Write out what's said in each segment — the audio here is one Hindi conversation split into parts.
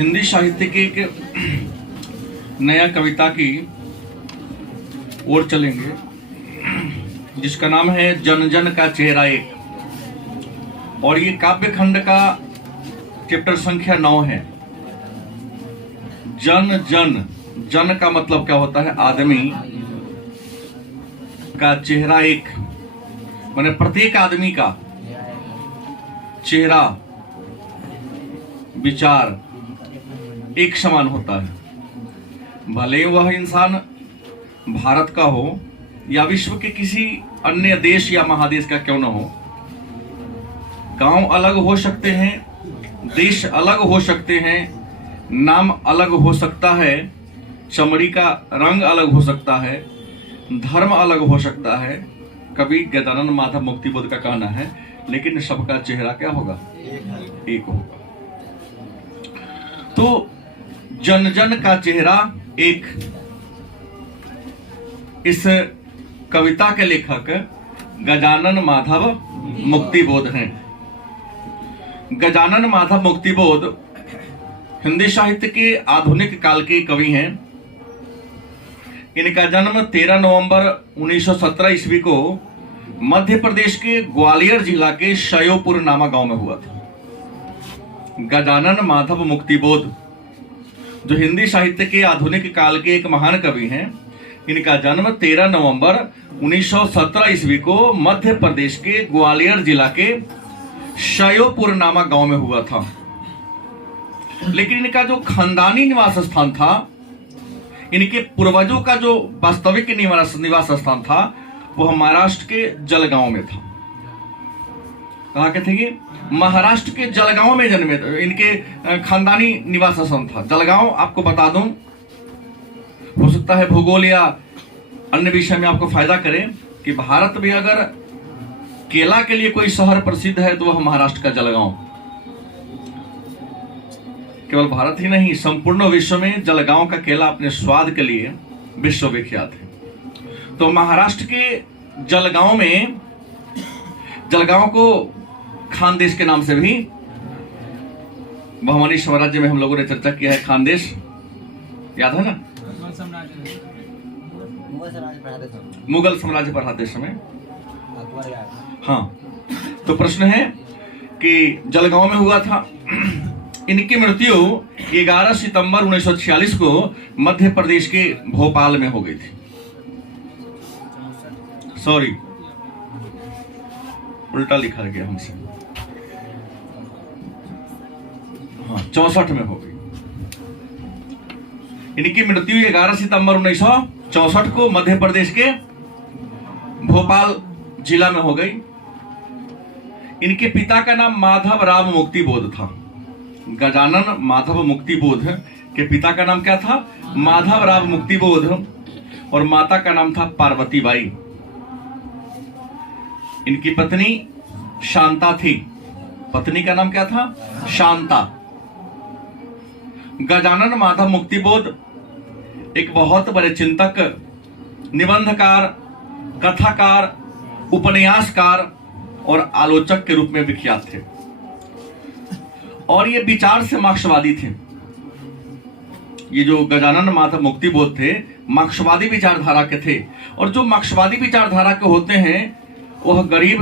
हिंदी साहित्य की एक नया कविता की ओर चलेंगे जिसका नाम है जन जन का चेहरा एक, और ये काव्य खंड का चैप्टर संख्या 9 है। जन जन, जन का मतलब क्या होता है? आदमी का चेहरा एक, माने प्रत्येक आदमी का चेहरा विचार एक समान होता है। भले वह इंसान भारत का हो या विश्व के किसी अन्य देश या महादेश का क्यों न हो। गांव अलग हो सकते हैं, देश अलग हो सकते हैं, नाम अलग हो सकता है, चमड़ी का रंग अलग हो सकता है, धर्म अलग हो सकता है। कवि गजानन माधव मुक्तिबोध का कहना है, लेकिन सबका चेहरा क्या होगा? एक होगा। तो जन जन का चेहरा एक, इस कविता के लेखक गजानन माधव मुक्तिबोध हैं। गजानन माधव मुक्तिबोध हिंदी साहित्य के आधुनिक काल के कवि हैं। इनका जन्म 13 नवंबर 1917 ईस्वी को मध्य प्रदेश के ग्वालियर जिला के शयोपुर नामा गांव में हुआ था। गजानन माधव मुक्तिबोध जो हिंदी साहित्य के आधुनिक काल के एक महान कवि हैं, इनका जन्म 13 नवंबर 1917 ईस्वी को मध्य प्रदेश के ग्वालियर जिला के शयोपुर नामा गांव में हुआ था। लेकिन इनका जो खानदानी निवास स्थान था, इनके पूर्वजों का जो वास्तविक निवास स्थान था, वह महाराष्ट्र के जलगांव में था। कहाँ के थे ये? महाराष्ट्र के जलगांव में जन्मे। इनके खानदानी निवास स्थान था जलगांव। आपको बता दूं, हो सकता है भूगोल या अन्य विषय में आपको फायदा करे कि भारत में अगर केला के लिए कोई शहर प्रसिद्ध है तो वह महाराष्ट्र का जलगांव। केवल भारत ही नहीं, संपूर्ण विश्व में जलगांव का केला अपने स्वाद के लिए विश्वविख्यात है। तो महाराष्ट्र के जलगांव में, जलगांव को खानदेश के नाम से भी, बहुमानी स्वराज्य में हम लोगों ने चर्चा किया है। खानदेश याद है ना? मुगल साम्राज्य पर आते समय। हाँ, तो प्रश्न है कि जलगांव में हुआ था। इनकी मृत्यु 11 सितंबर 1946 को मध्य प्रदेश के भोपाल में हो गई थी। सॉरी, उल्टा लिखा गया हमसे। हाँ, 64 में हो गई। इनकी मृत्यु 11 सितंबर 1964 को मध्य प्रदेश के भोपाल जिला में हो गई। इनके पिता का नाम माधव राम मुक्तिबोध था। गजानन माधव मुक्तिबोध के पिता का नाम क्या था? माधव राम मुक्तिबोध, और माता का नाम था पार्वती बाई। इनकी पत्नी शांता थी। पत्नी का नाम क्या था? शांता। गजानन माधव मुक्तिबोध एक बहुत बड़े चिंतक, निबंधकार, कथाकार, उपन्यासकार और आलोचक के रूप में विख्यात थे, और ये विचार से मार्क्सवादी थे। ये जो गजानन माधव मुक्तिबोध थे, मार्क्सवादी विचारधारा के थे, और जो मार्क्सवादी विचारधारा के होते हैं वह गरीब,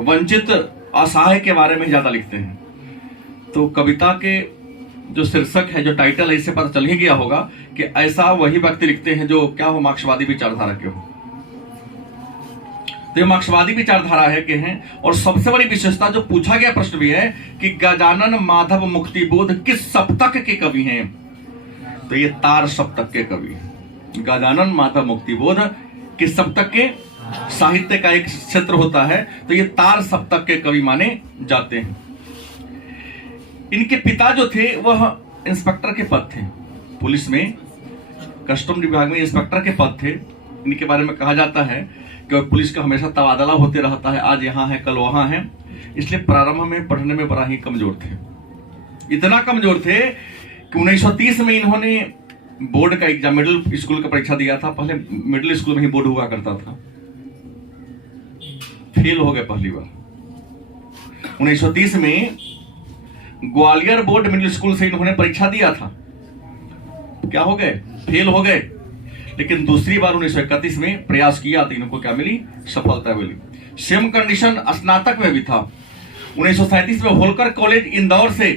वंचित, असहाय के बारे में ज्यादा लिखते हैं। तो कविता के जो शीर्षक है, जो टाइटल है, इससे पता चल ही गया होगा कि ऐसा वही व्यक्ति लिखते हैं जो क्या हो? मार्क्सवादी विचारधारा के हो। तो ये मार्क्सवादी विचारधारा है के हैं। और सबसे बड़ी विशेषता जो पूछा गया प्रश्न भी है कि गजानन माधव मुक्तिबोध किस सप्तक के कवि हैं? तो ये तार सप्तक के कवि हैं। गजानन माधव मुक्तिबोध किस सप्तक के? साहित्य का एक क्षेत्र होता है, तो ये तार सप्तक के कवि माने जाते हैं। इनके पिता जो थे वह इंस्पेक्टर के पद थे। पुलिस में, कस्टम विभाग में इंस्पेक्टर के पद थे। इनके बारे में कहा जाता है कि पुलिस का हमेशा तबादला होते रहता है, आज यहाँ है कल वहां है, इसलिए प्रारंभ में पढ़ने में बड़ा ही कमजोर थे। इतना कमजोर थे कि 1930 में इन्होंने बोर्ड का एग्जाम, मिडिल स्कूल का परीक्षा दिया था। पहले मिडिल स्कूल में ही बोर्ड हुआ करता था, फेल हो गए पहली बार। 1930 में ग्वालियर बोर्ड मिडिल स्कूल से इन्होंने परीक्षा दिया था, क्या हो गए, फेल हो गए। लेकिन दूसरी बार 1931 में प्रयास किया तो इनको क्या मिली, सफलता मिली। सेम कंडीशन स्नातक में भी था। 1937 में होलकर कॉलेज इंदौर से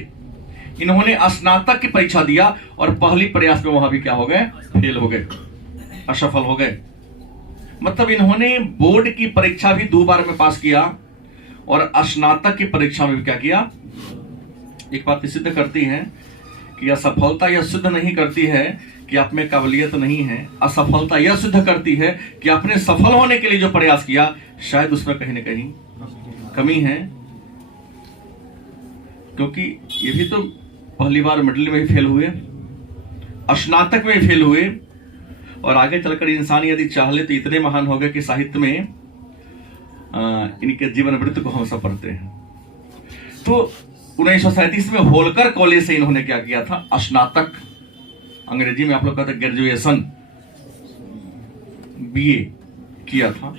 इन्होंने स्नातक की परीक्षा दिया और पहली प्रयास में वहां भी क्या हो गए, फेल हो गए, असफल हो गए। मतलब इन्होंने बोर्ड की परीक्षा भी 2 बार में पास किया और स्नातक की परीक्षा में भी क्या किया। एक बात सिद्ध करती है कि असफलता यह सिद्ध नहीं करती है कि आप में काबिलियत नहीं है, असफलता यह सिद्ध करती है कि आपने सफल होने के लिए जो प्रयास किया शायद उसमें कहीं ना कहीं कमी है। क्योंकि ये भी तो पहली बार मिडिल में ही फेल हुए, स्नातक में फेल हुए, और आगे चलकर इंसान यदि चाह ले तो इतने महान हो गए कि साहित्य में इनके जीवन वृत्त को हम सब पढ़ते हैं। तो 1937 में होलकर कॉलेज से इन्होंने क्या किया था, स्नातक, अंग्रेजी में आप लोग कहते हैं ग्रेजुएशन, बीए किया था।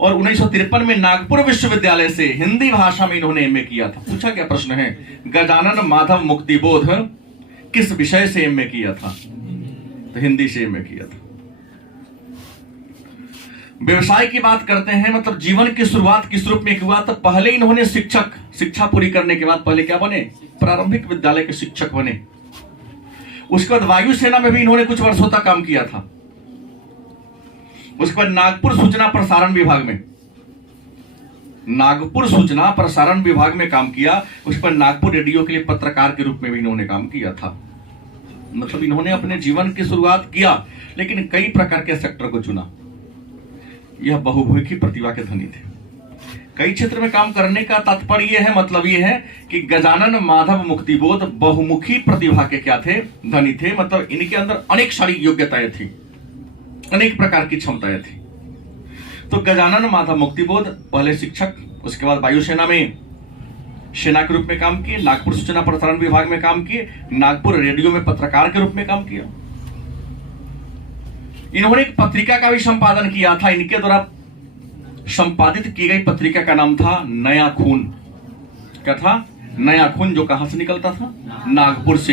और 1953 में नागपुर विश्वविद्यालय से हिंदी भाषा में इन्होंने एमए किया था। पूछा क्या प्रश्न है, गजानन माधव मुक्तिबोध किस विषय से एमए किया था, तो हिंदी से एमए किया था। व्यवसाय की बात करते हैं, मतलब जीवन की शुरुआत किस रूप में हुआ, तो पहले इन्होंने शिक्षा पूरी करने के बाद पहले क्या बने, प्रारंभिक विद्यालय के शिक्षक बने। उसके बाद वायुसेना में भी इन्होंने कुछ वर्षों तक काम किया था। उसके बाद नागपुर सूचना प्रसारण विभाग में काम किया। उस पर नागपुर रेडियो के लिए पत्रकार के रूप में भी इन्होंने काम किया था। मतलब इन्होंने अपने जीवन की शुरुआत किया लेकिन कई प्रकार के सेक्टर को चुना। यह बहुमुखी प्रतिभा के धनी थे। कई क्षेत्र में काम करने का तात्पर्य यह है, मतलब यह है कि गजानन माधव मुक्तिबोध बहुमुखी प्रतिभा के क्या थे, धनी थे। मतलब इनके अंदर अनेक सारी योग्यताएं थी, अनेक प्रकार की क्षमताएं थी। तो गजानन माधव मुक्तिबोध पहले शिक्षक, उसके बाद वायुसेना में सेना के रूप में काम किए, नागपुर सूचना प्रसारण विभाग में काम किए, नागपुर रेडियो में पत्रकार के रूप में काम किया। इन्होंने एक पत्रिका का भी संपादन किया था। इनके द्वारा संपादित की गई पत्रिका का नाम था नया खून। क्या था, नया खून, जो कहां से निकलता था, नागपुर से।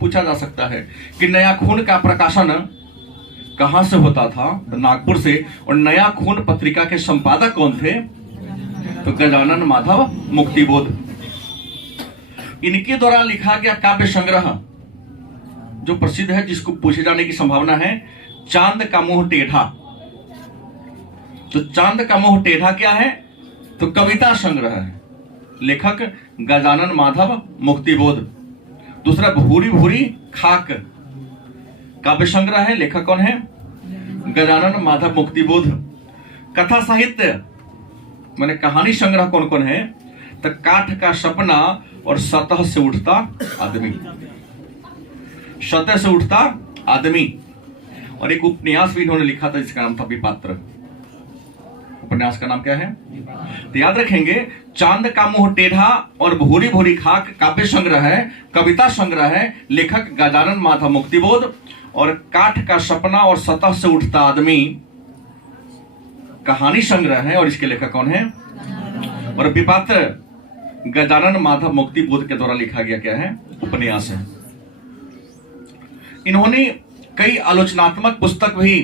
पूछा जा सकता है कि नया खून का प्रकाशन कहां से होता था, तो नागपुर से। और नया खून पत्रिका के संपादक कौन थे, तो गजानन माधव मुक्तिबोध। इनके द्वारा लिखा गया काव्य संग्रह जो प्रसिद्ध है, जिसको पूछे जाने की संभावना है, चांद का मुंह टेढ़ा। तो चांद का मुंह टेढ़ा क्या है, तो कविता संग्रह है, लेखक गजानन माधव मुक्तिबोध। दूसरा भूरी भूरी खाक, काव्य संग्रह है, लेखक कौन है, गजानन माधव मुक्तिबोध। कथा साहित्य माने कहानी संग्रह कौन कौन है, तो काठ का सपना और सतह से उठता आदमी, सतह से उठता आदमी। और एक उपन्यास भी इन्होंने लिखा था जिसका नाम था विपात्र। उपन्यास का नाम क्या है, तो याद रखेंगे, चांद का मुंह टेढ़ा और भूरी भूरी खाक काव्य संग्रह है, कविता संग्रह है, लेखक गजानन माधव मुक्तिबोध। और काठ का सपना और सतह से उठता आदमी कहानी संग्रह है, और इसके लेखक कौन है, और विपात्र गजानन माधव मुक्तिबोध के द्वारा लिखा गया क्या है, उपन्यास है। इन्होंने कई आलोचनात्मक पुस्तक भी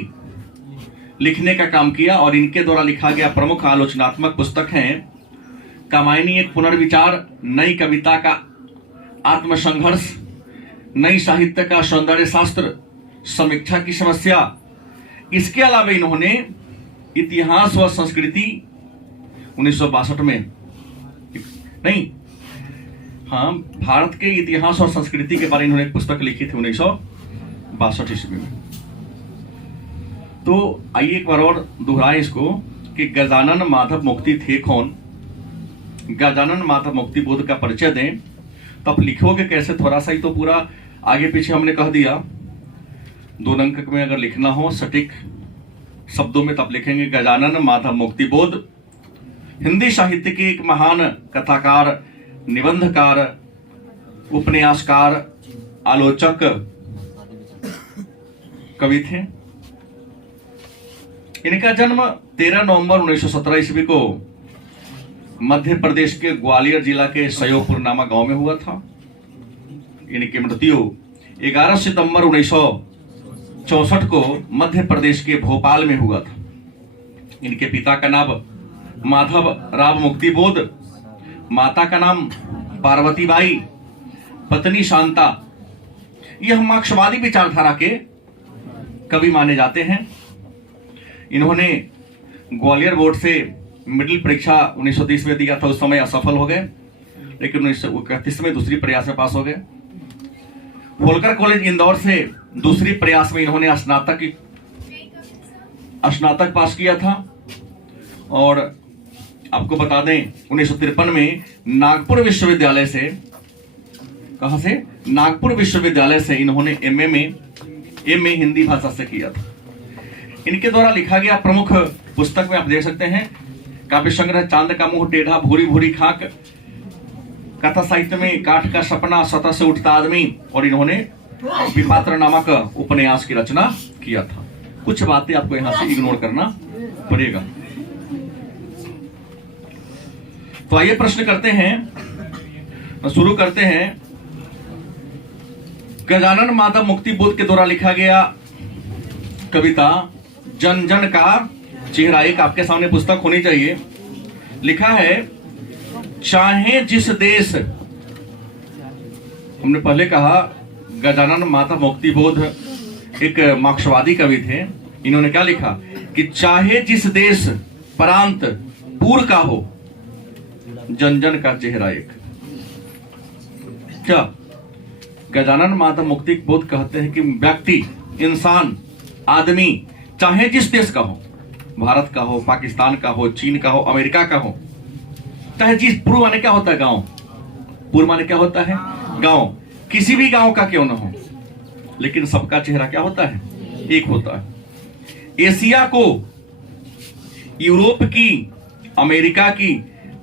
लिखने का काम किया, और इनके द्वारा लिखा गया प्रमुख आलोचनात्मक पुस्तक है कामायनी एक पुनर्विचार, नई कविता का आत्मसंघर्ष, नई साहित्य का सौंदर्य शास्त्र, समीक्षा की समस्या। इसके अलावा इन्होंने इतिहास व संस्कृति 1962 में, नहीं हाँ, भारत के इतिहास और संस्कृति के बारे में इन्होंने एक पुस्तक लिखी थी 1962 ईस्वी में। तो आइए एक बार और दोहराएं इसको कि गजानन माधव मुक्ति थे कौन, गजानन माधव मुक्तिबोध का परिचय दें। तो आप लिखोगे कैसे, थोड़ा सा ही तो पूरा आगे पीछे हमने कह दिया। 2 अंक में अगर लिखना हो सटीक शब्दों में, तब लिखेंगे गजानन माधव मुक्तिबोध हिंदी साहित्य के एक महान कथाकार, निबंधकार, उपन्यासकार, आलोचक, कवि थे। इनका जन्म 13 नवंबर 1917 ईस्वी को मध्य प्रदेश के ग्वालियर जिला के सयोपुर नामक गांव में हुआ था। इनकी मृत्यु 11 सितंबर 1964 को मध्य प्रदेश के भोपाल में हुआ था। इनके पिता का नाम माधव राव मुक्तिबोध, माता का नाम पार्वतीबाई, पत्नी शांता। यह मार्क्सवादी विचारधारा के कवि माने जाते हैं। इन्होंने ग्वालियर बोर्ड से मिडिल परीक्षा 1930 में दिया था, उस समय असफल हो गए, लेकिन 1931 में दूसरी प्रयास में पास हो गए। होलकर कॉलेज इंदौर से दूसरी प्रयास में इन्होंने स्नातक पास किया था। और आपको बता दें 1953 में नागपुर विश्वविद्यालय से, कहां से, नागपुर विश्वविद्यालय से इन्होंने एमए हिंदी भाषा से किया था। इनके द्वारा लिखा गया प्रमुख पुस्तक में आप देख सकते हैं काव्य संग्रह चांद का मुंह टेढ़ा, भूरी भूरी खाक, कथा साहित्य में काठ का सपना, सतह से उठता आदमी, और इन्होंने विपात्र नामक उपन्यास की रचना किया था। कुछ बातें आपको यहां से इग्नोर करना पड़ेगा। तो आइए प्रश्न करते हैं, शुरू करते हैं। गजानन माधव मुक्तिबोध के द्वारा लिखा गया कविता जन जन का चेहरा, एक आपके सामने पुस्तक होनी चाहिए। लिखा है, चाहे जिस देश, हमने पहले कहा गजानन माधव मुक्तिबोध एक मार्क्सवादी कवि थे। इन्होंने क्या लिखा कि चाहे जिस देश प्रांत पूर का हो, जन जन का चेहरा एक। क्या गजानन माधव मुक्तिबोध कहते हैं कि व्यक्ति, इंसान, आदमी चाहे जिस देश का हो, भारत का हो, पाकिस्तान का हो, चीन का हो, अमेरिका का हो, चाहे जिस, पूर्व माने क्या होता है गांव, पूर्व माने क्या होता है गांव, किसी भी गांव का क्यों ना हो, लेकिन सबका चेहरा क्या होता है, एक होता है। एशिया को यूरोप की, अमेरिका की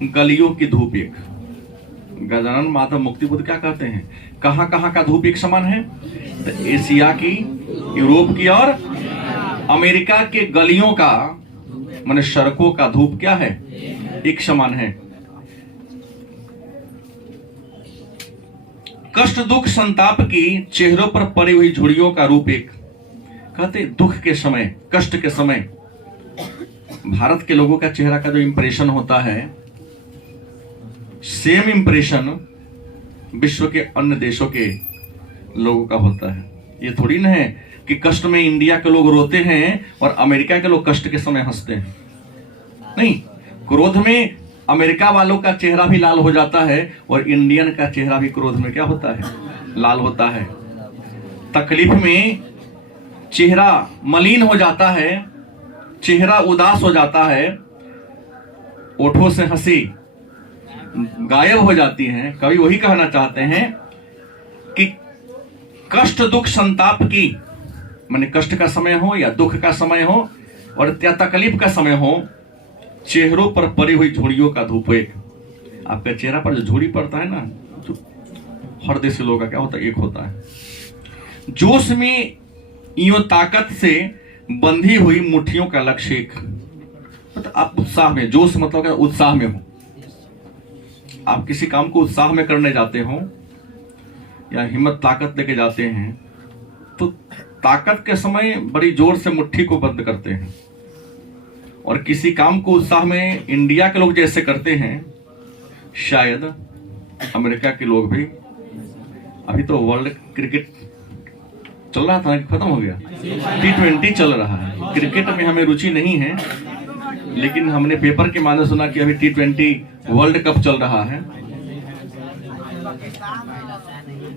गलियों की धूप एक। गजानन माधव मुक्तिबोध क्या कहते हैं, कहां कहां का धूप एक समान है, तो एशिया की, यूरोप की और अमेरिका के गलियों का, माने सड़कों का धूप क्या है, एक समान है। कष्ट दुख संताप की चेहरों पर पड़ी हुई झुर्रियों का रूप एक। कहते दुख के समय, कष्ट के समय भारत के लोगों का चेहरा का जो इंप्रेशन होता है, सेम इंप्रेशन विश्व के अन्य देशों के लोगों का होता है। ये थोड़ी ना है कि कष्ट में इंडिया के लोग रोते हैं और अमेरिका के लोग कष्ट के समय हंसते हैं। नहीं, क्रोध में अमेरिका वालों का चेहरा भी लाल हो जाता है और इंडियन का चेहरा भी क्रोध में क्या होता है, लाल होता है। तकलीफ में चेहरा मलिन हो जाता है, चेहरा उदास हो जाता है, ओठों से हंसी गायब हो जाती है। कवि वही कहना चाहते हैं कि कष्ट दुख संताप की, माने कष्ट का समय हो या दुख का समय हो और या तकलीफ का समय हो, चेहरों पर पड़ी हुई झुर्रियों का धूप एक। आपके चेहरा पर जो झुर्री पड़ता है ना, जो हर देश के लोगों का क्या होता है, एक होता है। जोश में यूं ताकत से बंधी हुई मुट्ठियों का लक्ष्य एक। मतलब आप उत्साह में, जोश मतलब क्या, उत्साह में हो, आप किसी काम को उत्साह में करने जाते हो या हिम्मत ताकत लेके जाते हैं, तो ताकत के समय बड़ी जोर से मुट्ठी को बंद करते हैं। और किसी काम को उत्साह में इंडिया के लोग जैसे करते हैं, शायद अमेरिका के लोग भी। अभी तो वर्ल्ड क्रिकेट चल रहा था, खत्म हो गया, T20 चल रहा है। क्रिकेट में हमें रुचि नहीं है, लेकिन हमने पेपर के माध्यम सुना कि अभी T20 वर्ल्ड कप चल रहा है।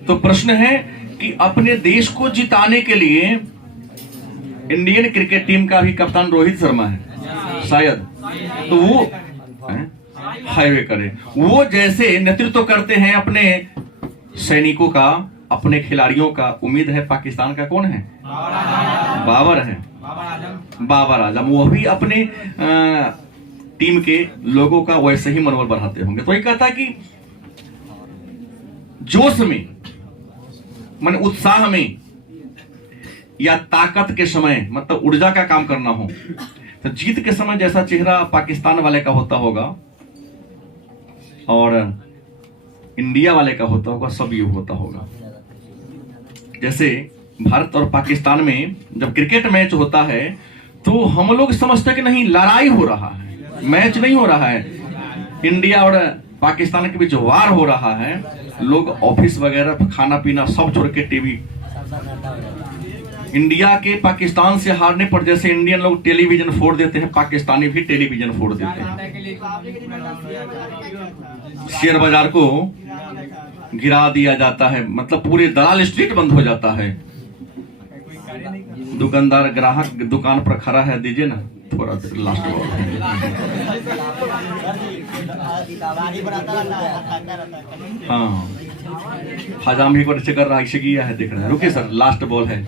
तो प्रश्न है कि अपने देश को जिताने के लिए इंडियन क्रिकेट टीम का भी कप्तान रोहित शर्मा है शायद, तो वो हाईवे करे, वो जैसे नेतृत्व करते हैं अपने सैनिकों का, अपने खिलाड़ियों का। उम्मीद है पाकिस्तान का कौन है, बाबर है, बाबर आजम। वो भी अपने टीम के लोगों का वैसे ही मनोबल बढ़ाते होंगे। तो ये कहता है कि जोश में, माने उत्साह में या ताकत के समय, मतलब ऊर्जा का काम करना हो, तो जीत के समय जैसा चेहरा पाकिस्तान वाले का होता होगा और इंडिया वाले का होता होगा, सब ये होता होगा। जैसे भारत और पाकिस्तान में जब क्रिकेट मैच होता है तो हम लोग समझते हैं कि नहीं, लड़ाई हो रहा है, मैच नहीं हो रहा है, इंडिया और पाकिस्तान के बीच वार हो रहा है। लोग ऑफिस वगैरह खाना पीना सब छोड़ के टीवी, इंडिया के पाकिस्तान से हारने पर जैसे इंडियन लोग टेलीविजन फोड़ देते हैं, पाकिस्तानी भी टेलीविजन फोड़ देते हैं, शेयर बाजार को गिरा दिया जाता है, मतलब पूरे दलाल स्ट्रीट बंद हो जाता है। दुकानदार ग्राहक दुकान पर खड़ा है, दीजिए ना थोड़ा देर लास्ट बॉल। हाँ, हजाम एक बार चक्कर रहा से किया है, देख रहा है, रुके सर लास्ट बॉल है।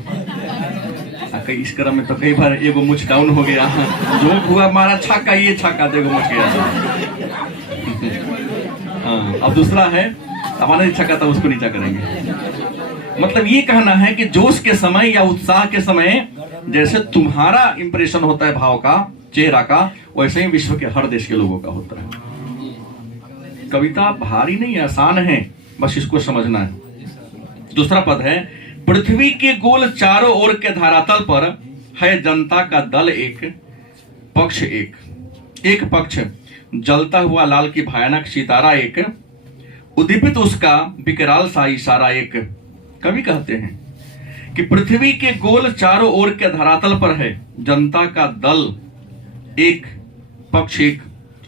कई इस क्रम में तो कई बार एगो मुछ डाउन हो गया, जो हुआ हमारा छक्का, ये छक्का देखो मुछ गया। हाँ, अब दूसरा है, हमारा छक्का था उसको नीचा करेंगे। मतलब ये कहना है कि जोश के समय या उत्साह के समय जैसे तुम्हारा इंप्रेशन होता है भाव का, चेहरा का, वैसे ही विश्व के हर देश के लोगों का होता है। कविता भारी नहीं, आसान है, बस इसको समझना है। दूसरा पद है, पृथ्वी के गोल चारों ओर के धरातल पर है जनता का दल एक पक्ष, एक पक्ष जलता हुआ लाल की भयानक सितारा एक, उद्दीपित उसका विकराल सा इशारा एक। कवि कहते हैं कि पृथ्वी के गोल चारों ओर के धरातल पर है जनता का दल एक पक्ष एक।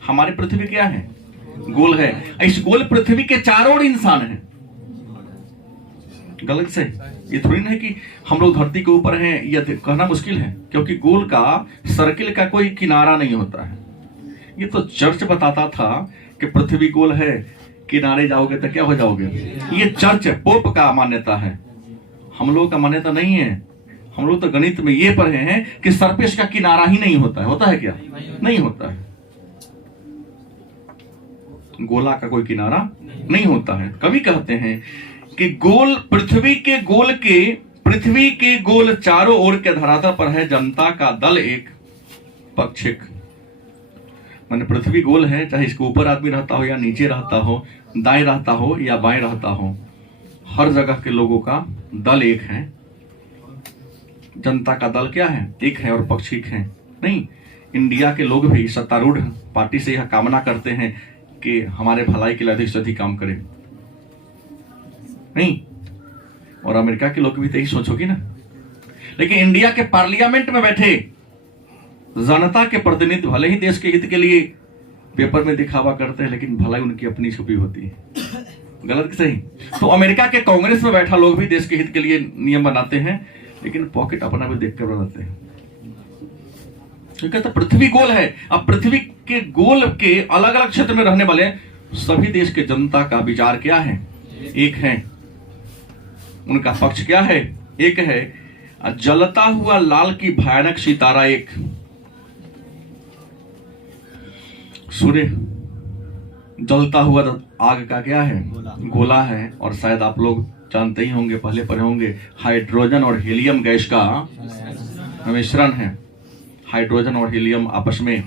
हमारी पृथ्वी क्या है? गोल है। इस गोल पृथ्वी के चारों ओर इंसान है। गलत से ये थोड़ी ना है कि हम लोग धरती के ऊपर हैं, यह कहना मुश्किल है, क्योंकि गोल का, सर्किल का कोई किनारा नहीं होता है। ये तो चर्च बताता था कि पृथ्वी गोल है, किनारे जाओगे तो क्या हो जाओगे। ये चर्च पोप का मान्यता है, हम लोगों का मान्यता नहीं है। हम लोग तो गणित में ये पढ़े हैं कि सरफेस का किनारा ही नहीं होता है। होता है क्या? नहीं होता है। गोला का कोई किनारा नहीं होता है। कवि कहते हैं कि गोल पृथ्वी के गोल चारों ओर के धरातल पर है जनता का दल एक पक्ष एक। माने पृथ्वी गोल है, चाहे इसके ऊपर आदमी रहता हो या नीचे रहता हो, दाएं रहता हो या बाएं रहता हो, हर जगह के लोगों का दल एक है। जनता का दल क्या है? एक है और पक्ष एक है। नहीं, इंडिया के लोग भी सत्तारूढ़ पार्टी से यह कामना करते हैं कि हमारे भलाई के लिए अधिक से अधिक काम करें। नहीं, और अमेरिका के लोग भी तो यही सोचोगे ना। लेकिन इंडिया के पार्लियामेंट में बैठे जनता के प्रतिनिधि भले ही देश के हित के लिए पेपर में दिखावा करते हैं, लेकिन भलाई उनकी अपनी छुपी होती है। गलत कि सही? तो अमेरिका के कांग्रेस में बैठा लोग भी देश के हित के लिए नियम बनाते हैं, लेकिन पॉकेट अपना भी देख कर बनाते हैं। तो पृथ्वी गोल है। अब पृथ्वी के गोल के अलग अलग क्षेत्र में रहने वाले सभी देश के जनता का विचार क्या है? एक है। उनका पक्ष क्या है? एक है। जलता हुआ लाल की भयानक सितारा एक। सूर्य जलता हुआ आग का क्या है? गोला है। और शायद आप लोग जानते ही होंगे, पहले पढ़े होंगे, हाइड्रोजन और हीलियम गैस का मिश्रण है। हाइड्रोजन और हीलियम आपस में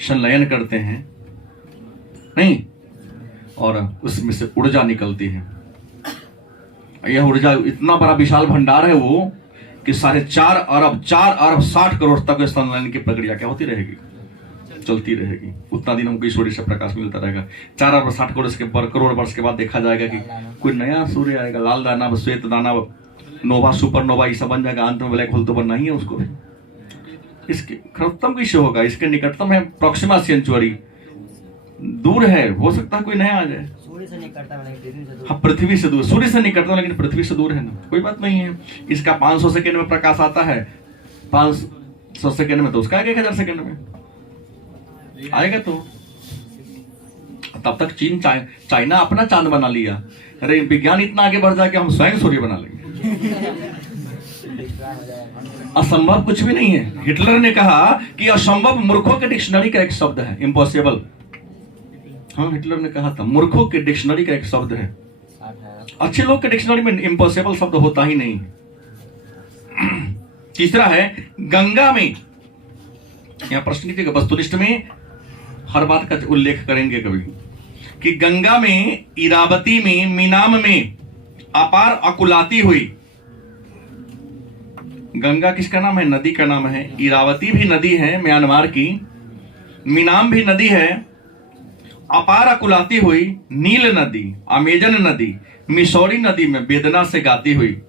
संलयन करते हैं, नहीं, और उसमें से ऊर्जा निकलती है। यह ऊर्जा इतना बड़ा विशाल भंडार है वो कि 4.5 अरब 60 करोड़ तक संलयन की प्रक्रिया क्या होती रहेगी, चलती रहेगी। उतना दिन हमको सूर्य से प्रकाश मिलता रहेगा। 4 अरब 60 करोड़ वर्ष के बाद देखा जाएगा कि कोई नया सूर्य आएगा, लाल दाना, श्वेत दाना, नोवा, सुपरनोवा, ये सब बन जाएगा। अंत में ब्लैक होल तो बनना ही है उसको। इसके खत्म कैसे होगा? इसके निकटतम है प्रोक्सिमा सेंचुरी, दूर है, हो सकता है कोई नया आ जाए। सूर्य से निकटता है, हाँ, पृथ्वी से दूर। सूर्य से निकटता है लेकिन पृथ्वी से दूर है ना, कोई बात नहीं है। इसका 500 सेकेंड में प्रकाश आता है, 500 सेकेंड में, तो उसका 1000 सेकेंड में आएगा। तो तब तक चीन चाइना अपना चांद बना लिया। अरे विज्ञान इतना आगे बढ़ जाए कि हम स्वयं सूर्य बना लेंगे। असंभव कुछ भी नहीं है। हिटलर ने कहा कि असंभव मूर्खों के डिक्शनरी का एक शब्द है, इम्पॉसिबल। हाँ, हिटलर ने कहा था मूर्खों के डिक्शनरी का एक शब्द है। अच्छे लोग के डिक्शनरी में इम्पॉसिबल शब्द होता ही नहीं। तीसरा है गंगा में। यहां प्रश्न कीजिएगा, वस्तुनिष्ठ में हर बात का उल्लेख करेंगे कभी, कि गंगा में, इरावती में, मीनाम में अपार अकुलाती हुई गंगा किसका नाम है? नदी का नाम है। इरावती भी नदी है म्यांमार की, मीनाम भी नदी है, अपार अकुलाती हुई नील नदी, अमेजन नदी, मिसौरी नदी में वेदना से गाती हुई,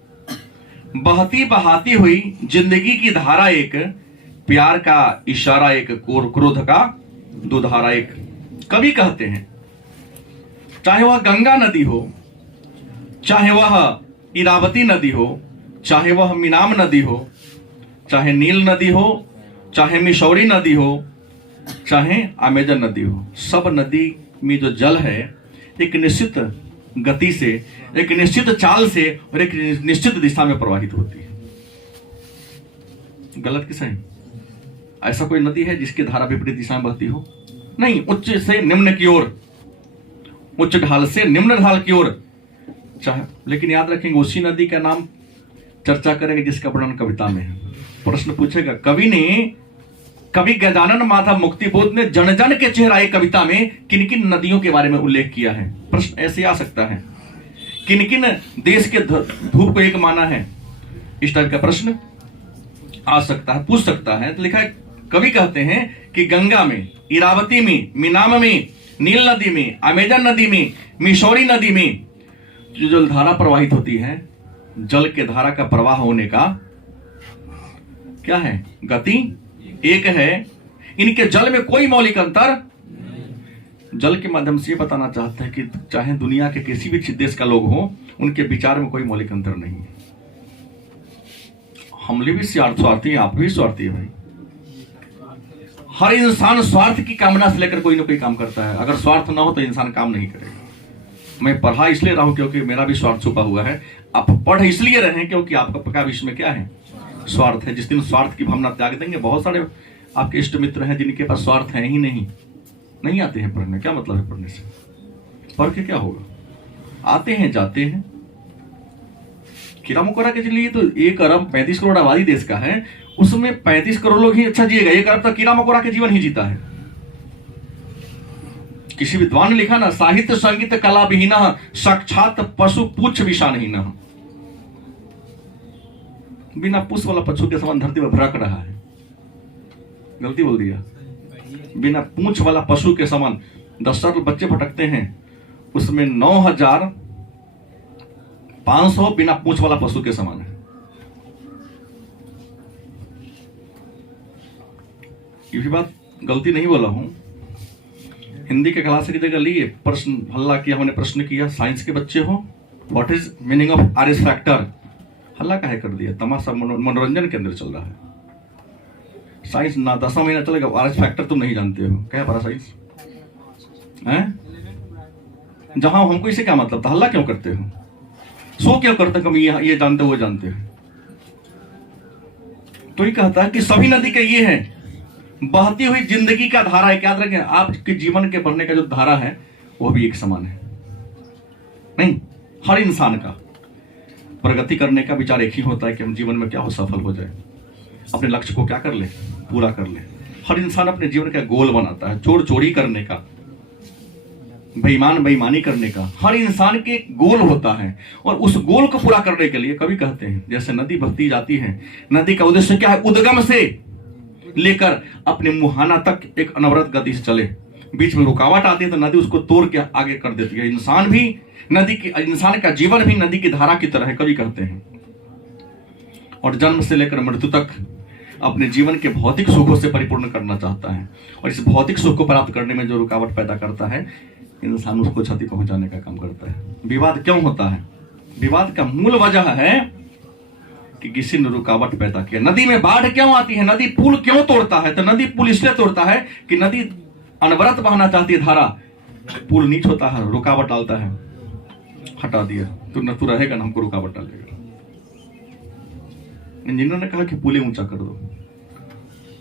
बहती बहाती हुई जिंदगी की धारा एक, प्यार का इशारा एक, क्रोध का दुधारा एक। कवि कहते हैं चाहे वह गंगा नदी हो, चाहे वह इरावती नदी हो, चाहे वह मीनाम नदी हो, चाहे नील नदी हो, चाहे मिसौरी नदी हो, चाहे अमेजन नदी हो, सब नदी में जो जल है एक निश्चित गति से, एक निश्चित चाल से और एक निश्चित दिशा में प्रवाहित होती है। गलत किस है? ऐसा कोई नदी है जिसकी धारा विपरीत दिशा में बहती हो? नहीं, उच्च से निम्न की ओर, उच्च ढाल से निम्न ढाल की ओर चाहे। लेकिन याद रखेंगे उसी नदी का नाम चर्चा करेंगे जिसका वर्णन कविता में है। प्रश्न पूछेगा कवि गजानन माधव मुक्तिबोध ने जन जन के चेहराए कविता में किन किन नदियों के बारे में उल्लेख किया है? प्रश्न ऐसे आ सकता है, किन किन देश के धूप को एक माना है? इस टाइप का प्रश्न आ सकता है, पूछ सकता है। तो लिखा है, कवि कहते हैं कि गंगा में, इरावती में, मीनाम में, नील नदी में, अमेजन नदी में, मिसौरी नदी में जो जल धारा प्रवाहित होती है, जल के धारा का प्रवाह होने का क्या है? गति एक है। इनके जल में कोई मौलिक अंतर, जल के माध्यम से ये बताना चाहते हैं कि चाहे दुनिया के किसी भी देश का लोग हो, उनके विचार में कोई मौलिक अंतर नहीं है। हम भी स्वार्थी हैं, आप भी स्वार्थी है भाई। हर इंसान स्वार्थ की कामना से लेकर कोई ना कोई काम करता है। अगर स्वार्थ ना हो तो इंसान काम नहीं करेगा। मैं पढ़ा इसलिए रहा हूं क्योंकि मेरा भी स्वार्थ छुपा हुआ है। आप पढ़ इसलिए रहे क्योंकि आपका पक्का विश्व में क्या है? स्वार्थ है। जिस दिन स्वार्थ की भावना त्याग देंगे, बहुत सारे आपके इष्ट मित्र हैं जिनके पास स्वार्थ है ही नहीं आते हैं पढ़ने। क्या मतलब है पढ़ने से? पढ़ के क्या होगा? आते हैं जाते हैं। कीड़ा मकोड़ा के लिए तो 1 अरब 35 करोड़ आबादी देश का है, उसमें 35 करोड़ लोग ही अच्छा जिएगा। 1 अरब तक कीड़ा मकोड़ा के जीवन ही जीता है। किसी विद्वान ने लिखा ना, साहित्य संगीत कला विहीन साक्षात पशु पूछ विषानहीन। बिना पूछ वाला पशु के समान धरती पर भड़क रहा है। गलती बोल दिया। बिना पूंछ वाला पशु के समान 10 बच्चे भटकते हैं, उसमें 9,500 बिना पूंछ वाला पशु के समान है। ये भी बात गलती नहीं बोला हूं। हिंदी के क्लास की जगह लिए प्रश्न हल्ला किया, हमने प्रश्न किया, साइंस के बच्चे हो, what is meaning of RS factor? हल्ला काहे कर दिया? तमाशा मनोरंजन के अंदर चल रहा है। साइंस ना 10वां महीना चलेगा, आरएस फैक्टर तुम नहीं जानते हो, क्या पता साइंस है? जहां हमको इसे क्या मतलब था? हल्ला क्यों करते हो? सो क्यों करते हो? ये जानते हो, वो जानते हो। तो ये कहता है कि सभी नदी के ये है, बहती हुई जिंदगी का धारा है। याद रखें, आपके जीवन के बढ़ने का जो धारा है वो भी एक समान है नहीं। हर इंसान का प्रगति करने का विचार एक ही होता है कि हम जीवन में क्या हो, सफल हो जाए, अपने लक्ष्य को क्या कर ले, पूरा कर ले। हर इंसान अपने जीवन का गोल बनाता है, चोर चोरी करने का, बेईमान बेईमानी करने का। हर इंसान के गोल होता है और उस गोल को पूरा करने के लिए कवि कहते हैं, जैसे नदी बहती जाती है, नदी का उद्देश्य क्या है? उद्गम से लेकर अपने मुहाना तक एक अनवरत गति से चले। बीच में रुकावट आती है तो नदी उसको तोड़ के आगे कर देती है। इंसान भी नदी की, इंसान का जीवन भी नदी की धारा की तरह है, कवि कहते हैं। और जन्म से लेकर मृत्यु तक अपने जीवन के भौतिक सुखों से परिपूर्ण करना चाहता है, और इस भौतिक सुख को प्राप्त करने में जो रुकावट पैदा करता है, इंसान उसको क्षति पहुंचाने का काम करता है। विवाद क्यों होता है? विवाद का मूल वजह है कि किसी ने रुकावट पैदा किया। नदी में बाढ़ क्यों आती है? नदी पुल क्यों तोड़ता है? तो नदी पुल इसलिए तोड़ता है कि नदी अनवरत बहना चाहती है धारा, पुल नीच होता है, रुकावट डालता है, हटा दिया तो न तू रहेगा ना हमको रुकावट डालेगा। इंजीनियर ने कहा कि पुल ऊंचा कर दो।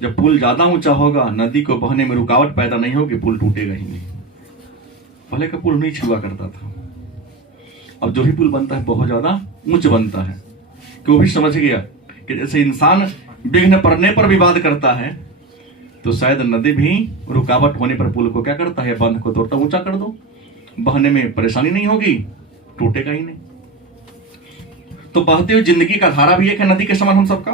जब पुल ज्यादा ऊंचा होगा, नदी को बहने में रुकावट पैदा नहीं होगी, पुल टूटेगा ही नहीं। पहले का पुल नीच हुआ करता था, अब जो भी पुल बनता है बहुत ज्यादा ऊंच बनता है। कि वो भी समझ गया कि जैसे इंसान विघ्न पड़ने पर विवाद करता है, तो शायद नदी भी रुकावट होने पर पुल को क्या करता है? बंध को तोड़ता, ऊंचा कर दो, बहने में परेशानी नहीं होगी, टूटेगा ही नहीं। तो बहती हुई जिंदगी का धारा भी एक है नदी के समान हम सबका।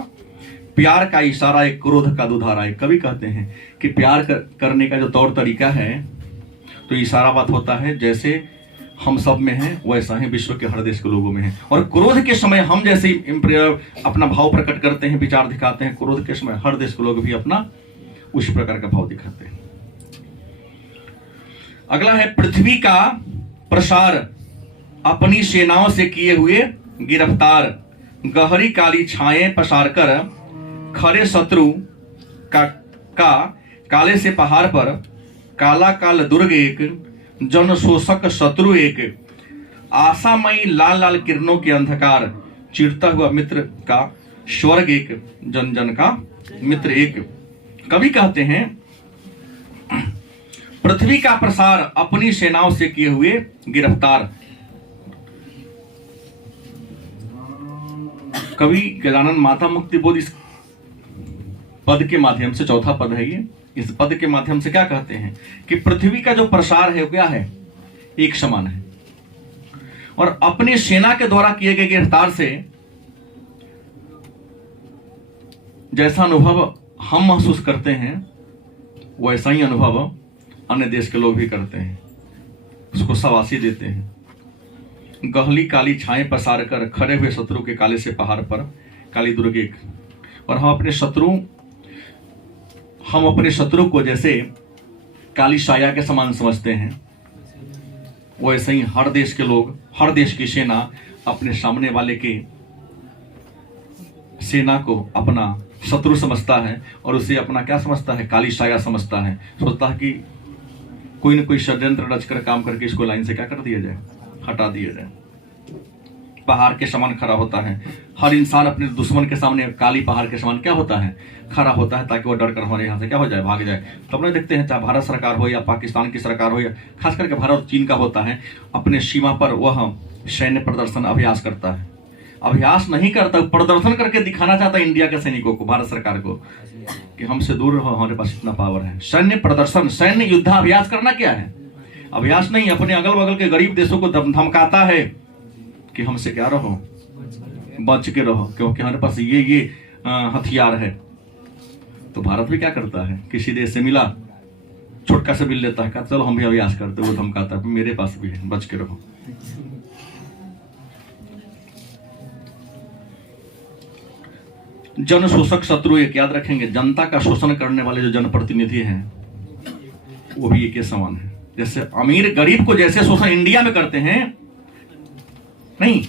प्यार का इशारा एक, क्रोध का दुधारा एक। कवि कहते हैं कि प्यार करने का जो तौर तरीका है तो इशारा बात होता है, जैसे हम सब में है वैसा ही विश्व के हर देश के लोगों में है। और क्रोध के समय हम जैसे अपना भाव प्रकट करते हैं, विचार दिखाते हैं, क्रोध के समय हर देश के लोग भी अपना उसी प्रकार का भाव दिखाते हैं। अगला है पृथ्वी का प्रसार अपनी सेनाओं से किए हुए गिरफ्तार, गहरी काली छाएं पसार कर खरे शत्रु का काले से पहाड़ पर, काला काल दुर्ग एक, जन शोषक शत्रु एक, आशामयी लाल लाल किरणों के अंधकार, चिरता हुआ मित्र का स्वर्ग एक, जन जन का मित्र एक। कवि कहते हैं पृथ्वी का प्रसार अपनी सेनाओं से किए हुए गिरफ्तार। कवि गजानन माता मुक्ति बोध इस पद के माध्यम से, चौथा पद है ये, इस पद के माध्यम से क्या कहते हैं कि पृथ्वी का जो प्रसार है क्या है, एक समान है। और अपनी सेना के द्वारा किए गए गिरफ्तार से जैसा अनुभव हम महसूस करते हैं वैसा ही अनुभव अन्य देश के लोग भी करते हैं, उसको शाबाशी देते हैं। गहली काली छाएं पसार कर खड़े हुए शत्रु के काले से पहाड़ पर, काली दुर्ग एक। और हम अपने शत्रु को जैसे काली साया के समान समझते हैं, वैसे ही हर देश के लोग, हर देश की सेना अपने सामने वाले के सेना को अपना शत्रु समझता है और उसे अपना क्या समझता है, काली साया समझता है। सोचता है कि कोई न कोई षड्यंत्र रचकर काम करके इसको लाइन से क्या कर दिया जाए, हटा दिया जाए। पहाड़ के समान खड़ा होता है। हर इंसान अपने दुश्मन के सामने काली पहाड़ के समान क्या होता है, खड़ा होता है, ताकि वो डर कर हमारे यहाँ से क्या हो जाए, भाग जाए। तो अपने देखते हैं, चाहे भारत सरकार हो या पाकिस्तान की सरकार हो, या खास करके भारत और चीन का होता है, अपने सीमा पर वह सैन्य प्रदर्शन अभ्यास करता है। अभ्यास नहीं करता, प्रदर्शन करके दिखाना चाहता है इंडिया के सैनिकों को, भारत सरकार को, कि हमसे दूर रहो, हमारे पास इतना पावर है। सैन्य प्रदर्शन, सैन्य युद्धाभ्यास करना क्या है, अभ्यास नहीं। अपने अगल बगल के गरीब देशों को धमकाता है कि हमसे क्या रहो, बच के रहो, क्योंकि हमारे पास ये हथियार है। तो भारत भी क्या करता है, किसी देश से मिला, छोटका से बिल लेता है, कहता चलो हम भी अभ्यास करते, वो धमकाता है मेरे पास भी है, बच के रहो। जन शोषक शत्रु एक, याद रखेंगे, जनता का शोषण करने वाले जो जनप्रतिनिधि हैं वो भी एक समान है। जैसे अमीर गरीब को जैसे शोषण इंडिया में करते हैं, नहीं,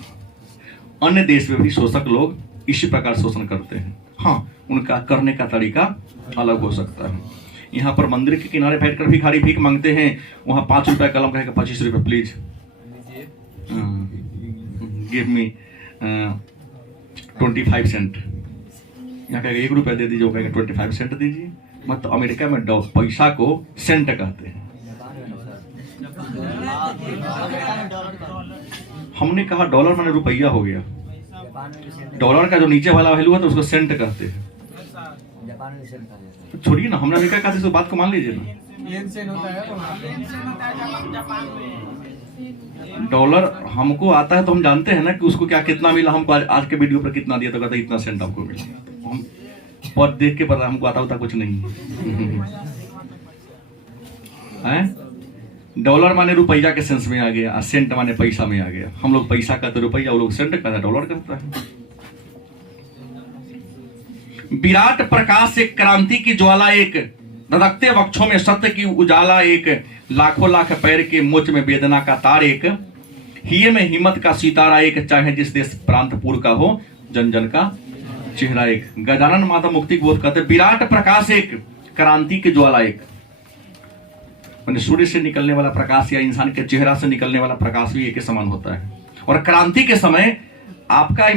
अन्य देश में भी शोषक लोग इसी प्रकार शोषण करते हैं। हाँ, उनका करने का तरीका अलग हो सकता है। यहाँ पर मंदिर के किनारे बैठकर भिखारी भीख मांगते हैं, वहां 5 रुपया कलम कहेगा 25 रुपये प्लीज गिव मी 25 सेंट। यहाँ कहेगा 1 रुपया दे दीजिए, वो कहेगा 25 सेंट दीजिए। मतलब अमेरिका में पैसा को सेंट कहते हैं। हमने कहा डॉलर माने रुपया हो गया, डॉलर का जो नीचे वाला वैल्यू है तो उसको सेंट कहते हैं। छोड़िए ना, हमने क्या कहते, बात को मान लीजिए ना। डॉलर हमको आता है तो हम जानते हैं ना कि उसको क्या कितना मिला, हमको आज के वीडियो पर कितना दिया तो कहता है इतना सेंट आपको मिला। हम पर देख के पता, हमको आता होता कुछ नहीं है। डॉलर माने रुपया के सेंस में आ गया, सेंट माने पैसा में आ गया। हम लोग पैसा कहते रुपया, वो लोग सेंट कहता है, डॉलर कहता है। विराट प्रकाश से क्रांति की ज्वाला एक, धधकते वक्षों में सत्य की उजाला एक, लाखों लाख पैर के मोच में वेदना का तार एक, हिये में हिम्मत का सितारा एक, चाहे जिस देश प्रांत पूर्व का हो, जन जन का चेहरा एक। गजानन माता मुक्ति बोध कहते विराट प्रकाश एक, क्रांति की ज्वाला एक। मैंने सूर्य से निकलने वाला प्रकाश या इंसान के चेहरा से निकलने वाला प्रकाश भी एक समान होता है। और क्रांति के समय आपका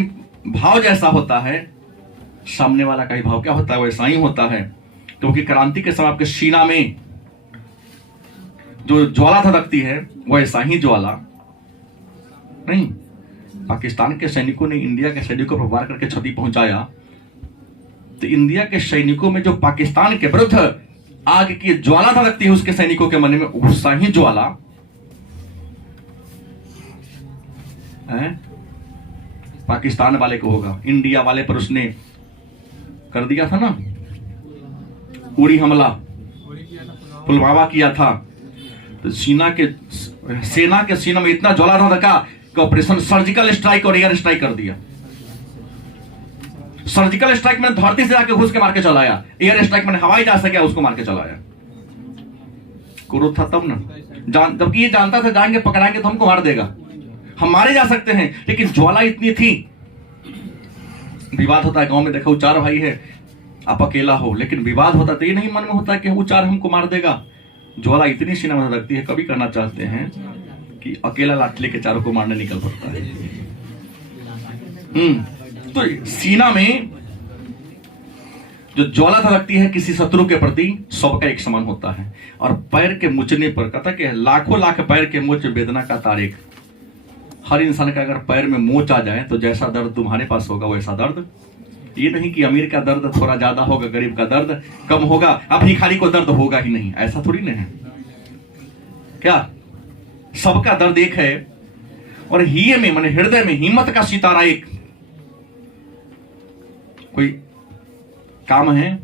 भाव जैसा होता है, सामने वाला का ही भाव क्या होता है, वैसा ही होता है। क्योंकि क्रांति के समय आपके सीना में जो ज्वाला धधकती है वैसा ही ज्वाला नहीं। पाकिस्तान के सैनिकों ने इंडिया के सैनिकों पर वार करके क्षति पहुंचाया, तो इंडिया के सैनिकों में जो पाकिस्तान के विरुद्ध आग की ज्वाला धधकती है उसके सैनिकों के मन में, वैसा ही ज्वाला पाकिस्तान वाले को होगा। इंडिया वाले पर उसने कर दिया था ना, उड़ी हमला पुलवामा किया था, तो सेना के सीना में इतना ज्वाला धधका कि ऑपरेशन सर्जिकल स्ट्राइक और एयर स्ट्राइक कर दिया। सर्जिकल स्ट्राइक में धरती से आके घुस के मार के चलाया, एयर स्ट्राइक में हवाई जहाज से क्या उसको मार के चलाया। क्रोध था तब ना, जबकि ये जानता था जाएंगे पकड़ाएंगे तो हमको मार देगा, हम मारे जा सकते हैं, लेकिन ज्वाला इतनी थी। विवाद होता है गांव में, देखो चार भाई है, आप अकेला हो, लेकिन विवाद होता तो ये नहीं मन में होता है कि वो चार हमको मार देगा। ज्वाला इतनी सीना में रखती है, कभी करना चाहते हैं कि अकेला लाठी लेके चारों को मारने निकल पड़ता है। तो सीना में जो ज्वाला धधकती है किसी शत्रु के प्रति, सबका एक समान होता है। और पैर के मुचने पर, कहता कि लाखों लाख पैर के मुच वेदना का तारीख। हर इंसान का अगर पैर में मोच आ जाए तो जैसा दर्द तुम्हारे पास होगा वैसा दर्द। ये नहीं कि अमीर का दर्द थोड़ा ज्यादा होगा, गरीब का दर्द कम होगा, अब भिखारी को दर्द होगा ही नहीं, ऐसा थोड़ी नहीं है। क्या सबका दर्द एक है। और ही में माने हृदय में हिम्मत का सितारा एक। कोई काम है,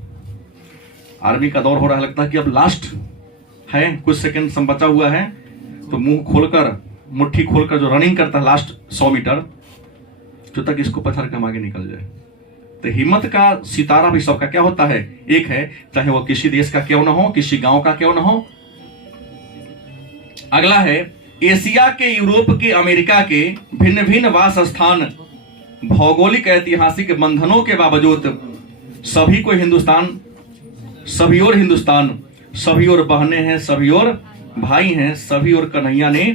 आर्मी का दौर हो रहा है, लगता है कि अब लास्ट है, कुछ सेकंड सम बचा हुआ है, तो मुंह खोलकर मुट्ठी खोलकर जो रनिंग करता है लास्ट 100 मीटर, जो तक इसको पछाड़ के हम आगे निकल जाए। तो हिम्मत का सितारा भी सबका क्या होता है, एक है, चाहे वो किसी देश का क्यों ना हो, किसी गांव का क्यों ना हो। अगला है, एशिया के, यूरोप के, अमेरिका के भिन्न भिन्न वास स्थान, भौगोलिक ऐतिहासिक बंधनों के बावजूद सभी को हिंदुस्तान, सभी और हिंदुस्तान, सभी और बहने हैं, सभी और भाई हैं, सभी और कन्हैया ने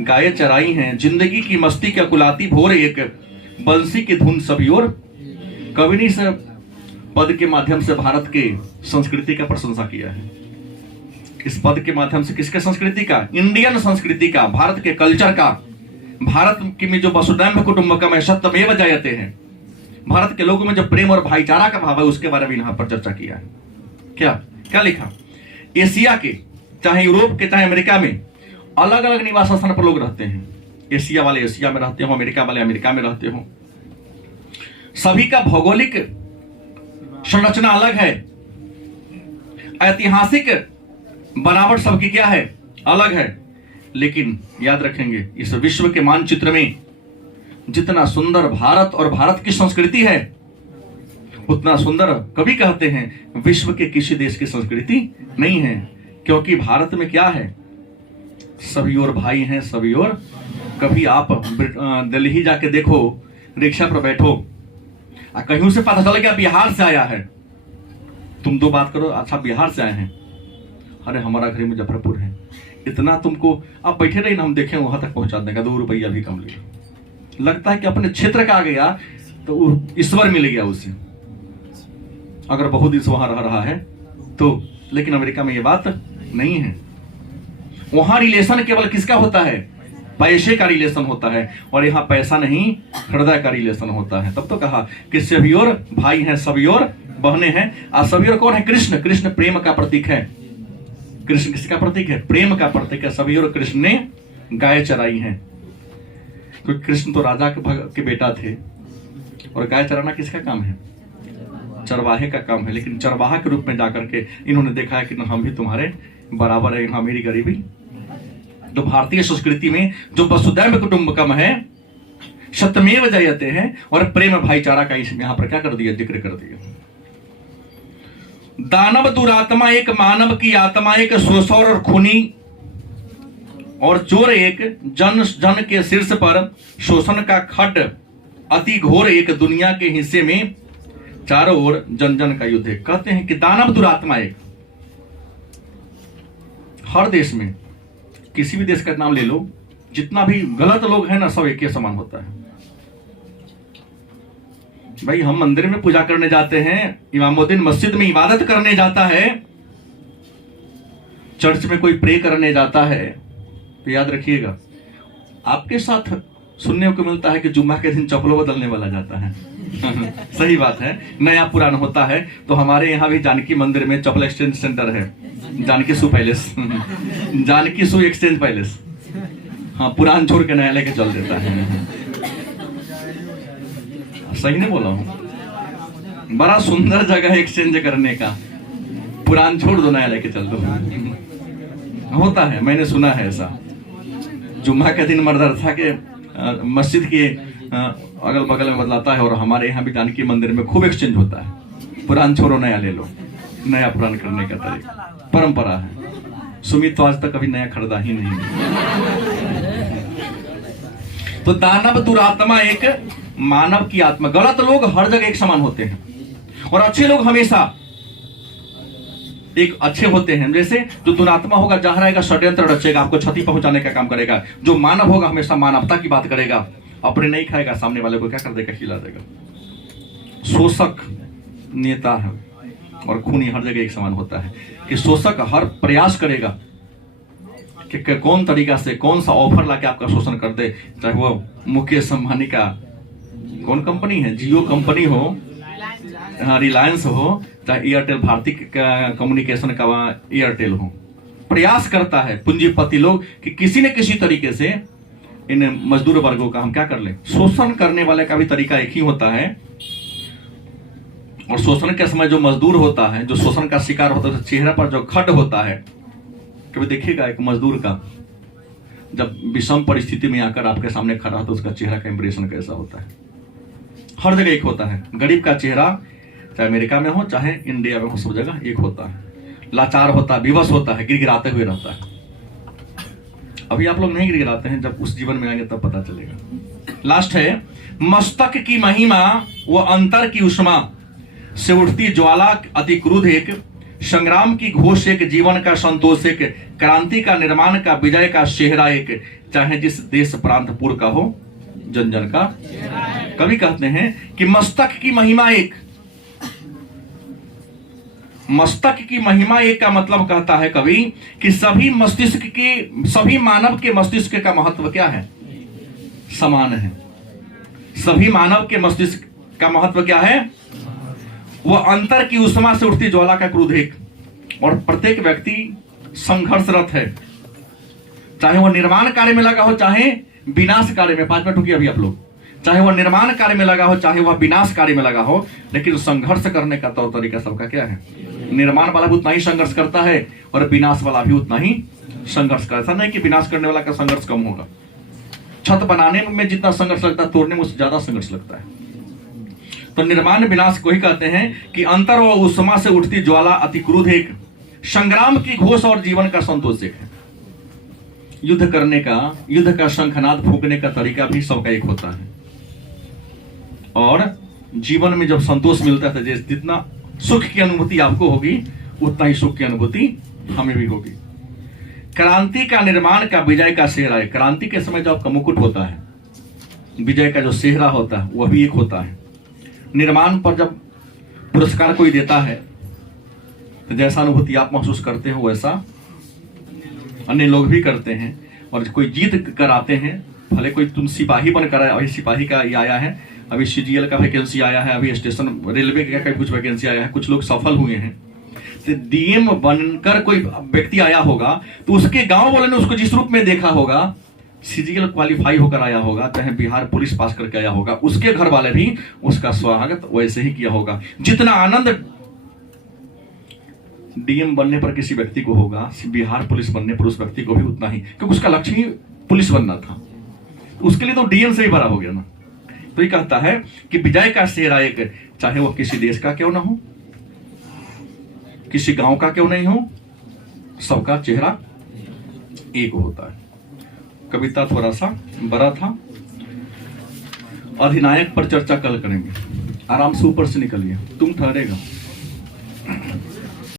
गाय चराई हैं, जिंदगी की मस्ती का कुलाती भोर एक, बंसी की धुन सभी और। कवि ने इस पद के माध्यम से भारत के संस्कृति का प्रशंसा किया है। इस पद के माध्यम से किसके संस्कृति का, इंडियन संस्कृति का, भारत के कल्चर का, भारत की में जो वसुधैव कुटुंबकम है, सत्यमेव जयते हैं, भारत के लोगों में जो प्रेम और भाईचारा का भाव है, उसके बारे में यहां पर चर्चा किया है। क्या क्या लिखा, एशिया के, चाहे यूरोप के, चाहे अमेरिका में अलग अलग निवास स्थान पर लोग रहते हैं। एशिया वाले एशिया में रहते हो, अमेरिका वाले अमेरिका में रहते हो, सभी का भौगोलिक संरचना अलग है, ऐतिहासिक बनावट सबकी क्या है, अलग है। लेकिन याद रखेंगे, इस विश्व के मानचित्र में जितना सुंदर भारत और भारत की संस्कृति है, उतना सुंदर कभी कहते हैं विश्व के किसी देश की संस्कृति नहीं है। क्योंकि भारत में क्या है, सभी और भाई हैं, सभी और। कभी आप दिल्ली जाके देखो, रिक्शा पर बैठो, कहीं से पता चल गया बिहार से आया है, तुम दो बात करो, अच्छा बिहार से आए हैं, अरे हमारा घर मुजफ्फरपुर है, इतना तुमको, आप बैठे रही ना, हम देखें वहां तक पहुंचा देगा, 2 रुपया भी कम लिया। लगता है कि अपने क्षेत्र का आ गया तो ईश्वर मिल गया उसे, अगर बहुत दिन से वहां रह रहा है तो। लेकिन अमेरिका में ये बात नहीं है, वहां रिलेशन केवल किसका होता है, पैसे का रिलेशन होता है। और यहाँ पैसा नहीं, हृदय का रिलेशन होता है। तब तो कहा कि सभी और भाई हैं, सभी और बहने हैं। और सभी और कौन है, कृष्ण। कृष्ण प्रेम का प्रतीक है। कृष्ण किसका प्रतीक है, प्रेम का प्रतीक है। सभी और कृष्ण ने गाय चराई है, क्योंकि कृष्ण तो राजा के बेटा थे, और गाय चराना किसका काम है, चरवाहे का काम है। लेकिन चरवाहा के रूप में जाकर के इन्होंने देखा है कि हम भी तुम्हारे बराबर है, यहाँ मेरी गरीबी। तो भारतीय संस्कृति में जो वसुधैव कुटुंबकम है, सत्यमेव जयते हैं, और प्रेम भाईचारा का इसमें यहाँ पर क्या कर दिया, जिक्र कर दिया। दानव दुरात्मा एक, मानव की आत्मा एक, शोषण और खूनी और चोर एक, जन जन के शीर्ष पर शोषण का खड्ड अति घोर एक, दुनिया के हिस्से में चारों ओर जन जन का युद्ध है। कहते हैं कि दानव दुरात्मा एक, हर देश में, किसी भी देश का नाम ले लो, जितना भी गलत लोग हैं ना, सब एक ही समान होता है। भाई हम मंदिर में पूजा करने जाते हैं, इमामुद्दीन मस्जिद में इबादत करने जाता है, चर्च में कोई प्रे करने जाता है, तो याद रखिएगा, आपके साथ सुनने को मिलता है कि जुम्मा के दिन चप्पलों बदलने वाला जाता है। सही बात है, नया पुराना होता है। तो हमारे यहाँ भी जानकी मंदिर में चप्पल एक्सचेंज सेंटर है, जानकी सू पैलेस, जानकी सू एक्सचेंज पैलेस। हाँ, पुरान छोड़ के नया लेके चल देता है। सही नहीं बोला हूं, बड़ा सुंदर जगह एक्सचेंज करने का, पुरान छोड़ दो नया लेके चल दो। होता है, मैंने सुना है ऐसा। जुम्मा के दिन मदरसा के मस्जिद के अगल बगल में बदलाता है, और हमारे यहाँ भी जानकी मंदिर में खूब एक्सचेंज होता है। पुरान छोड़ो नया ले लो, नया पुरान करने का तरीका परंपरा है। सुमित तो आज तक कभी नया खरीदा ही नहीं। तो दानव दुरात्मा एक, मानव की आत्मा। गलत लोग हर जगह एक समान होते हैं, और अच्छे लोग हमेशा एक अच्छे होते हैं। जैसे जो दुरात्मा होगा जहां रहेगा षड्यंत्र रचेगा, आपको क्षति पहुंचाने का काम करेगा। जो मानव होगा हमेशा मानवता की बात करेगा, अपने नहीं खाएगा, सामने वाले को क्या कर देगा, खिला देगा। शोषक नेता है और खूनी हर जगह एक समान होता है कि शोषक हर प्रयास करेगा कि कौन तरीका से कौन सा ऑफर लाके आपका शोषण कर दे। चाहे वो मुकेश अंबानी का कौन कंपनी है, जियो कंपनी हो, रिलायंस हो, चाहे एयरटेल भारती कम्युनिकेशन का एयरटेल हो, प्रयास करता है पूंजीपति लोग कि किसी न किसी तरीके से इन मजदूर वर्गों का हम क्या कर ले। शोषण करने वाले का भी तरीका एक ही होता है, और शोषण के समय जो मजदूर होता है, जो शोषण का शिकार होता है, चेहरे पर जो खट होता है, कभी देखिएगा एक मजदूर का जब विषम परिस्थिति में आकर आपके सामने खड़ा होता है, उसका चेहरा का इंप्रेशन कैसा होता है। हर जगह एक होता है। गरीब का चेहरा चाहे अमेरिका में हो चाहे इंडिया में हो, सब जगह एक होता है। लाचार होता है, विवश होता है, गिड़गिड़ाते हुए रहता है। अभी आप लोग नहीं गिड़गिड़ाते हैं, जब उस जीवन में आएंगे तब पता चलेगा। लास्ट है, मस्तक की महिमा वो अंतर की उष्मा से उठती ज्वाला, अति क्रोध एक, संग्राम की घोष एक, जीवन का संतोष एक, क्रांति का निर्माण का विजय का सेहरा एक, चाहे जिस देश प्रांत पुर का हो, जन जन का। कवि कहते हैं कि मस्तक की महिमा एक, मस्तक की महिमा एक का मतलब कहता है कवि कि सभी मस्तिष्क के, सभी मानव के मस्तिष्क का महत्व क्या है, समान है। सभी मानव के मस्तिष्क का महत्व क्या है, वह अंतर की उष्मा से उठती ज्वाला का क्रोध एक, और प्रत्येक व्यक्ति संघर्षरत है, चाहे वह निर्माण कार्य में लगा हो चाहे विनाश कार्य में। 5 मिनट रुकिए अभी आप लोग। चाहे वह निर्माण कार्य में लगा हो चाहे वह विनाश कार्य में लगा हो, लेकिन संघर्ष करने का तौर तरीका सबका क्या है। निर्माण वाला भी उतना ही संघर्ष करता है और विनाश वाला भी उतना ही संघर्ष करता है। ऐसा नहीं कि विनाश करने वाला का संघर्ष कम होगा। छत बनाने में जितना संघर्ष लगता है, तोड़ने में उससे ज्यादा संघर्ष लगता है। तो निर्माण विनाश को ही कहते हैं कि अंतर व उष्मा से उठती ज्वाला, अति क्रोध एक, संग्राम की घोष और जीवन का संतोष एक है। युद्ध करने का, युद्ध का शंखनाद फूंकने का तरीका भी सबका एक होता है, और जीवन में जब संतोष मिलता है, जैसे जितना सुख की अनुभूति आपको होगी उतना ही सुख की अनुभूति हमें भी होगी। क्रांति का निर्माण का विजय का सेहरा है। क्रांति के समय जो आपका मुकुट होता है, विजय का जो सेहरा होता है वह भी एक होता है। निर्माण पर जब पुरस्कार कोई देता है तो जैसा अनुभूति आप महसूस करते हो वैसा अन्य लोग भी करते हैं। और कोई जीत कर आते हैं, भले कोई तुम सिपाही बनकर आया, अभी सिपाही का ये आया है, अभी सीजीएल का वैकेंसी आया है, अभी स्टेशन रेलवे का कुछ वैकेंसी आया है, कुछ लोग सफल हुए हैं। तो डीएम बनकर कोई व्यक्ति आया होगा तो उसके गांव वाले ने उसको जिस रूप में देखा होगा, सीजीएल क्वालिफाई होकर आया होगा, चाहे बिहार पुलिस पास करके आया होगा, उसके घर वाले भी उसका स्वागत वैसे ही किया होगा। जितना आनंद डीएम बनने पर किसी व्यक्ति को होगा, बिहार पुलिस बनने पर उस व्यक्ति को भी उतना ही, क्योंकि उसका लक्ष्य ही पुलिस बनना था। उसके लिए तो डीएम से ही बड़ा हो गया ना। तो ये कहता है कि विजय का सेहरा एक, चाहे वो किसी देश का क्यों ना हो, किसी गांव का क्यों नहीं हो, सबका चेहरा एक होता है। कविता थोड़ा सा बड़ा था। अधिनायक पर चर्चा कल करेंगे। आराम से ऊपर से निकलिए, तुम ठहरेगा।